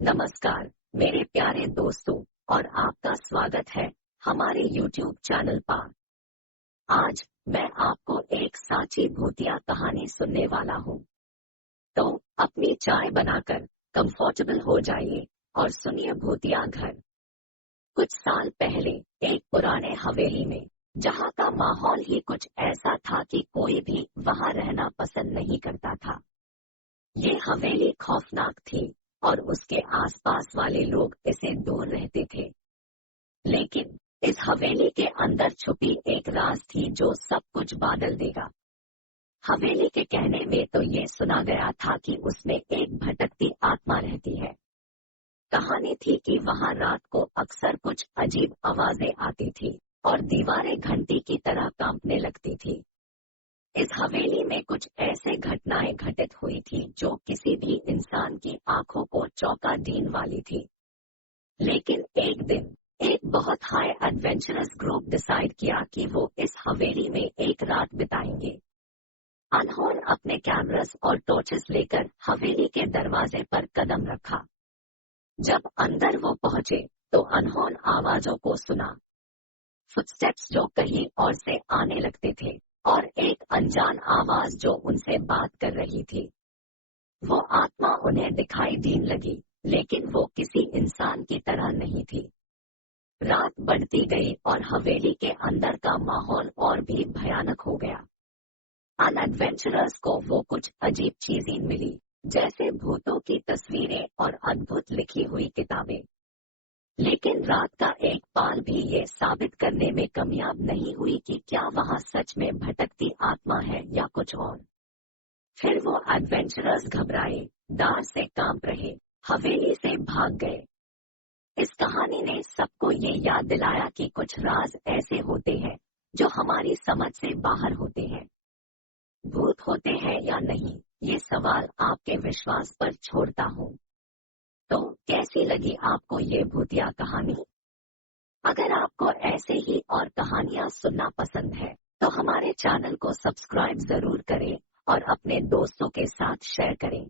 नमस्कार मेरे प्यारे दोस्तों और आपका स्वागत है हमारे YouTube चैनल पर। आज मैं आपको एक साची भूतिया कहानी सुनने वाला हूँ। तो अपनी चाय बनाकर कंफर्टेबल हो जाइए और सुनिए भूतिया घर। कुछ साल पहले एक पुराने हवेली में, जहाँ का माहौल ही कुछ ऐसा था कि कोई भी वहाँ रहना पसंद नहीं करता था। ये हवेली खौफनाक थी और उसके आसपास वाले लोग इसे दूर रहते थे। लेकिन इस हवेली के अंदर छुपी एक राज थी जो सब कुछ बदल देगा। हवेली के कहने में तो ये सुना गया था कि उसमें एक भटकती आत्मा रहती है। कहानी थी कि वहां रात को अक्सर कुछ अजीब आवाजें आती थी और दीवारें घंटी की तरह कांपने लगती थी। इस हवेली में कुछ ऐसे घटनाएं घटित हुई थी जो किसी भी इंसान की आंखों को चौंका देने वाली थी। लेकिन एक दिन एक बहुत हाई एडवेंचरस ग्रुप डिसाइड किया कि वो इस हवेली में एक रात बिताएंगे। उन्होंने अपने कैमरास और टॉर्चेस लेकर हवेली के दरवाजे पर कदम रखा। जब अंदर वो पहुंचे तो उन्होंने आवाजों को सुना, फुटस्टेप्स जो कहीं और से आने लगते थे और एक अनजान आवाज जो उनसे बात कर रही थी। वो आत्मा उन्हें दिखाई देने लगी, लेकिन वो किसी इंसान की तरह नहीं थी। रात बढ़ती गई और हवेली के अंदर का माहौल और भी भयानक हो गया। अनएडवेंचरर्स को वो कुछ अजीब चीजें मिली, जैसे भूतों की तस्वीरें और अद्भुत लिखी हुई किताबें। लेकिन रात का एक पाल भी ये साबित करने में कामयाब नहीं हुई कि क्या वहां सच में भटकती आत्मा है या कुछ और। फिर वो एडवेंचरर्स घबराए, डर से कांप रहे, हवेली से भाग गए। इस कहानी ने सबको ये याद दिलाया कि कुछ राज ऐसे होते हैं जो हमारी समझ से बाहर होते हैं। भूत होते हैं या नहीं, ये सवाल आपके विश्वास पर छोड़ता हूँ। तो कैसी लगी आपको ये भूतिया कहानी? अगर आपको ऐसे ही और कहानियां सुनना पसंद है तो हमारे चैनल को सब्सक्राइब जरूर करें और अपने दोस्तों के साथ शेयर करें।